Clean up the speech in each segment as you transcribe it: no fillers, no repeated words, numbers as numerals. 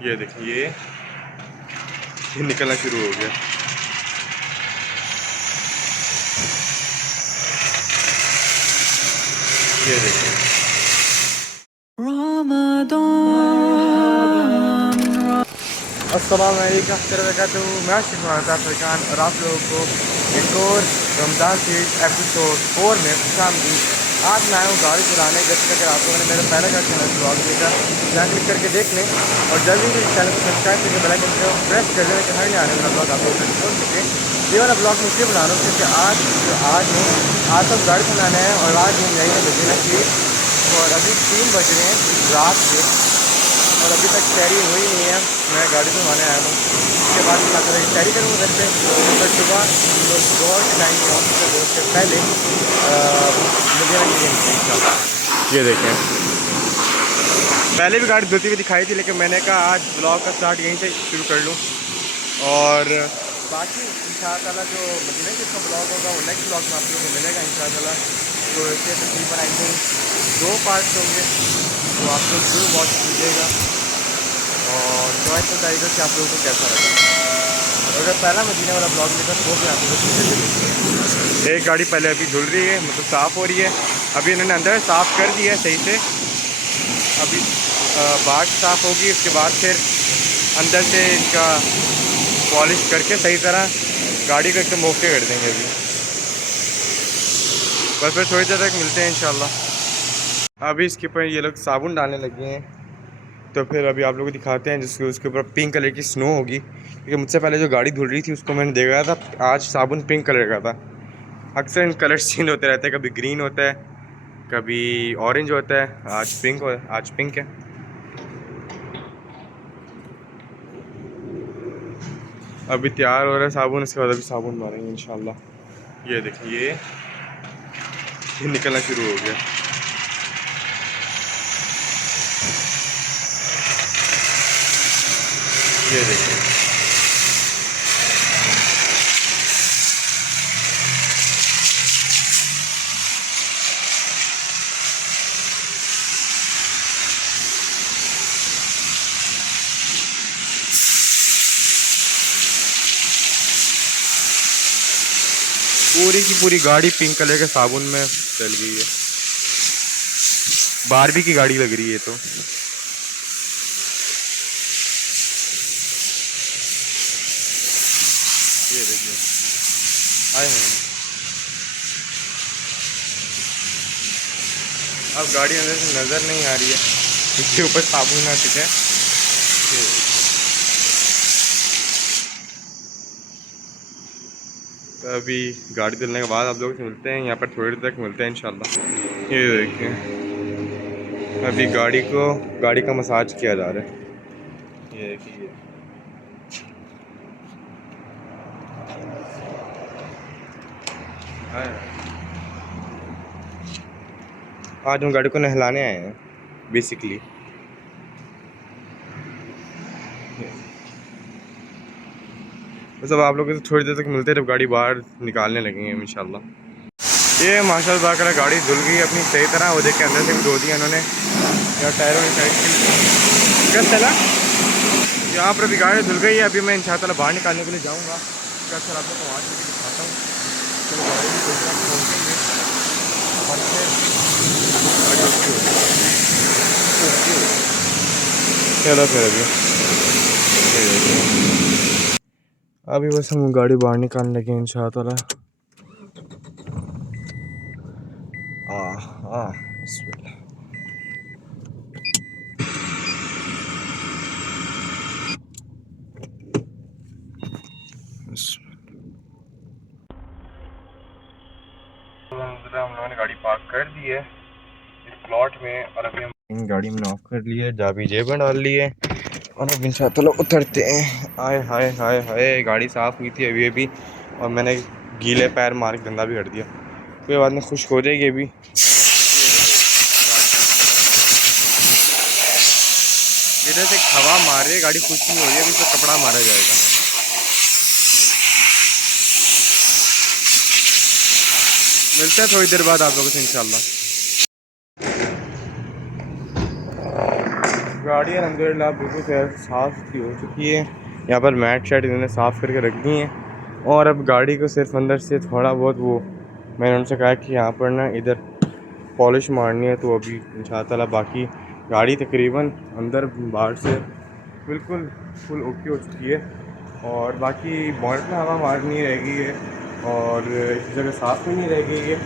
ये देखिए ये निकलना शुरू हो गया। ये देखिए अस्सलाम वालेकुम वरहमतुल्लाहि वबरकातुहू। मैं शिफात फरकान और आप लोगों को एक और रमज़ान सीरीज एपिसोड 4 में खुशामदीद। आज मैं आया हूँ गाड़ी चलाने। जब तक आप लोगों ने मेरा पहले का चैनल ब्लॉग देखा यहाँ क्लिक करके देख लें और जल्दी से इस चैनल को सब्सक्राइब करके बेल आइकन को प्रेस कर देना कि हर नए आने वाला ब्लॉग आप लोगों तक पहुँच सके। ये वाला ब्लॉग मैं इसलिए बना रहा हूँ क्योंकि आज तक गाड़ी चलाना है और आज हम यहीं बजे ना कि और अभी 3 बज रहे हैं रात के और अभी तक तैयारी हुई नहीं है। मैं गाड़ी धुलवाने आया हूँ, उसके बाद मैं तैयारी करूँगा घर पे। तो सुबह दोपहर के टाइम में ऑफिस से से पहले मुझे ये देखें पहले भी गाड़ी धुलती हुई दिखाई थी, लेकिन मैंने कहा आज ब्लॉग का स्टार्ट यहीं से शुरू कर लूँ। और बाकी इंशाअल्लाह जो मदीना का ब्लॉग होगा वो नेक्स्ट ब्लॉग में आप लोगों को मिलेगा इंशाअल्लाह। तो इसके तकरीबन आई थिंक 2 पार्ट्स होंगे, तो आप लोग जरूर वॉच कीजिएगा और चॉइस बताइएगा कि आप लोगों को कैसा लगा। और अगर पहला मदीना वाला ब्लॉग देखा तो वो भी आप लोगों को एक गाड़ी पहले अभी धुल रही है, मतलब साफ़ हो रही है। अभी इन्होंने अंदर साफ़ कर दिया है सही से, अभी बाहर साफ़ होगी, उसके बाद फिर अंदर से इनका पॉलिश करके सही तरह गाड़ी को एकदम ओके कर देंगे। अभी बस फिर थोड़ी देर तक मिलते हैं इंशाल्लाह। अभी इसके ऊपर ये लोग साबुन डालने लगे हैं, तो फिर अभी आप लोगों को दिखाते हैं जिसके उसके ऊपर पिंक कलर की स्नो होगी। क्योंकि मुझसे पहले जो गाड़ी धुल रही थी उसको मैंने देखा था, आज साबुन पिंक कलर का था। अक्सर इन कलर चेंज होते रहते हैं, कभी ग्रीन होता है, कभी ऑरेंज होता है, आज पिंक है। अभी तैयार हो रहा है साबुन, इसके बाद अभी साबुन मारेंगे इंशाल्लाह। ये देखिए ये निकलना शुरू हो गया। ये देखिए पूरी की पूरी गाड़ी पिंक कलर के साबुन में चल गई है। बारबी की गाड़ी लग रही है। तो ये देखिए आए हैं अब गाड़ी अंदर से नज़र नहीं आ रही है, इसके ऊपर साबुन आ चुके हैं। तो अभी गाड़ी धुलने के बाद आप लोगों से मिलते हैं, यहाँ पर थोड़ी देर तक मिलते हैं इंशाल्लाह। ये देखिए अभी गाड़ी का मसाज किया जा रहा है। ये देखिए आज हम गाड़ी को नहलाने आए हैं बेसिकली। बस अब आप लोगों से थोड़ी देर तक मिलते हैं जब गाड़ी बाहर निकालने लगेंगे इंशाल्लाह। ये माशाल्लाह कर गाड़ी धुल गई अपनी सही तरह, वो देख के अंदर से भी धो दिया उन्होंने। या टायरों की साइड क्या चला, यहाँ पर अभी गाड़ी धुल गई है। अभी मैं इंशाल्लाह बाहर निकालने के लिए जाऊँगा। क्या सर आप लोग को वहाँ से दिखाता हूँ। चलो गाड़ी भी धुल पहुँचेंगे और चलो फिर अभी बस हम गाड़ी बाहर निकालने लगे इंशाल्लाह। हम लोगों ने गाड़ी पार्क कर दी है इस प्लॉट में और अभी हम इन गाड़ी में ऑफ कर लिए, चाबी जेब में डाल ली है और अब इंशाल्लाह उतरते हैं। आए हाय हाय हाय गाड़ी साफ़ हुई थी अभी अभी और मैंने गीले पैर मार के गंदा भी कर दिया। कोई बात नहीं, खुश्क हो जाएगी अभी। इधर से हवा मार रही है, गाड़ी खुश्क नहीं हो रही है, अभी तो कपड़ा मारा जाएगा। मिलते हैं थोड़ी देर बाद आप लोगों से इंशाल्लाह। गाड़ी अल्हम्दुलिल्लाह बिल्कुल साफ़ सुथरी हो चुकी है। यहाँ पर मैट शैट इन्होंने साफ़ करके रख दी हैं और अब गाड़ी को सिर्फ अंदर से थोड़ा बहुत वो मैंने उनसे कहा कि यहाँ पर ना इधर पॉलिश मारनी है, तो अभी इंशाअल्लाह बाकी गाड़ी तकरीबन अंदर बाहर से बिल्कुल फुल ओके हो चुकी है और बाकी बॉनेट में हवा मारनी रह गई है और इस जगह साफ़ भी नहीं रह गई है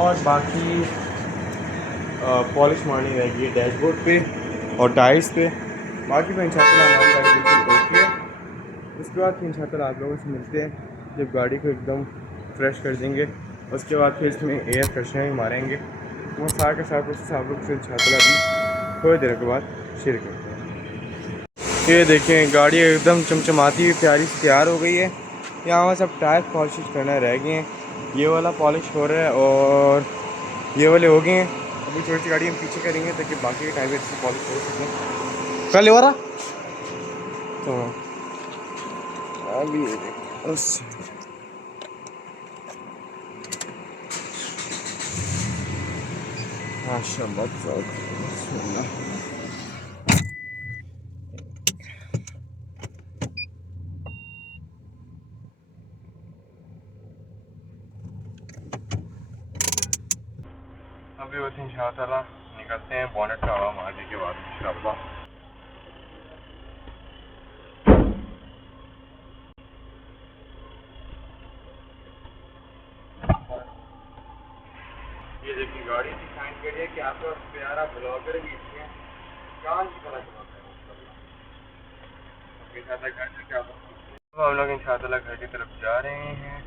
और बाकी पॉलिश मारनी रह गई है डैशबोर्ड पे और टायर्स पे। बाकी तो इंशाअल्लाह हमारी गाड़ी बिल्कुल ओके है। उसके बाद फिर इंशाअल्लाह आप लोगों से मिलते हैं जब गाड़ी को एकदम फ्रेश कर देंगे। उसके बाद फिर इसमें एयर फ्रेशनर भी मारेंगे। वो साथ के साथ उससे आप लोग से इंशाअल्लाह भी थोड़ी देर के बाद शेयर करते हैं। ये देखें गाड़ी एकदम चमचमाती हुई प्यारी से तैयार हो गई है। यहाँ सब टायर पॉलिश करना रह गए हैं। ये वाला पॉलिश हो रहा है और ये वाले हो गए हैं। अभी छोटी सी गाड़ी हम पीछे करेंगे ताकि बाकी के टायर से पॉलिश हो सकें। कल हो रहा तो अभी अभी बस इंशाअल्लाह निकलते हैं बोनेट का हवा मारने के बाद इंशाअल्लाह। ये देखिए गाड़ी की साइन करिए कि आपका प्यारा ब्लॉगर भी इसमें कान की तरह चलाता है घर से क्या अब हम लोग इंशाअल्लाह घर की तरफ जा रहे हैं।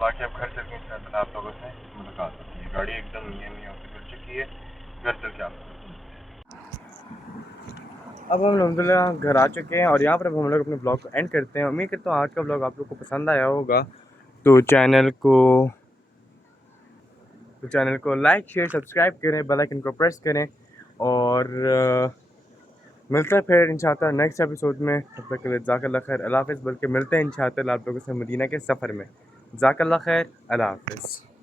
बाकी अब घर चल के इंशाअल्लाह आप लोगों से मुलाकात होती है। गाड़ी एकदम नियम से खुल चुकी है। घर चल के आप अब हम अल्हम्दुलिल्लाह घर आ चुके हैं और यहाँ पर अब हम लोग अपने ब्लॉग को एंड करते हैं। उम्मीद करता हूँ आज का ब्लॉग आप लोग को पसंद आया होगा। तो चैनल को लाइक शेयर सब्सक्राइब करें, बेल आइकन को प्रेस करें और मिलते हैं फिर इंशाअल्लाह नेक्स्ट एपिसोड में। तब तक के लिए जज़ाकल्लाह खैर, अल्लाह हाफ़िज़। बल्कि मिलते हैं इंशाअल्लाह आप लोगों से मदीना के सफ़र में। जज़ाकल्लाह खैर, अल्लाह हाफ़िज़।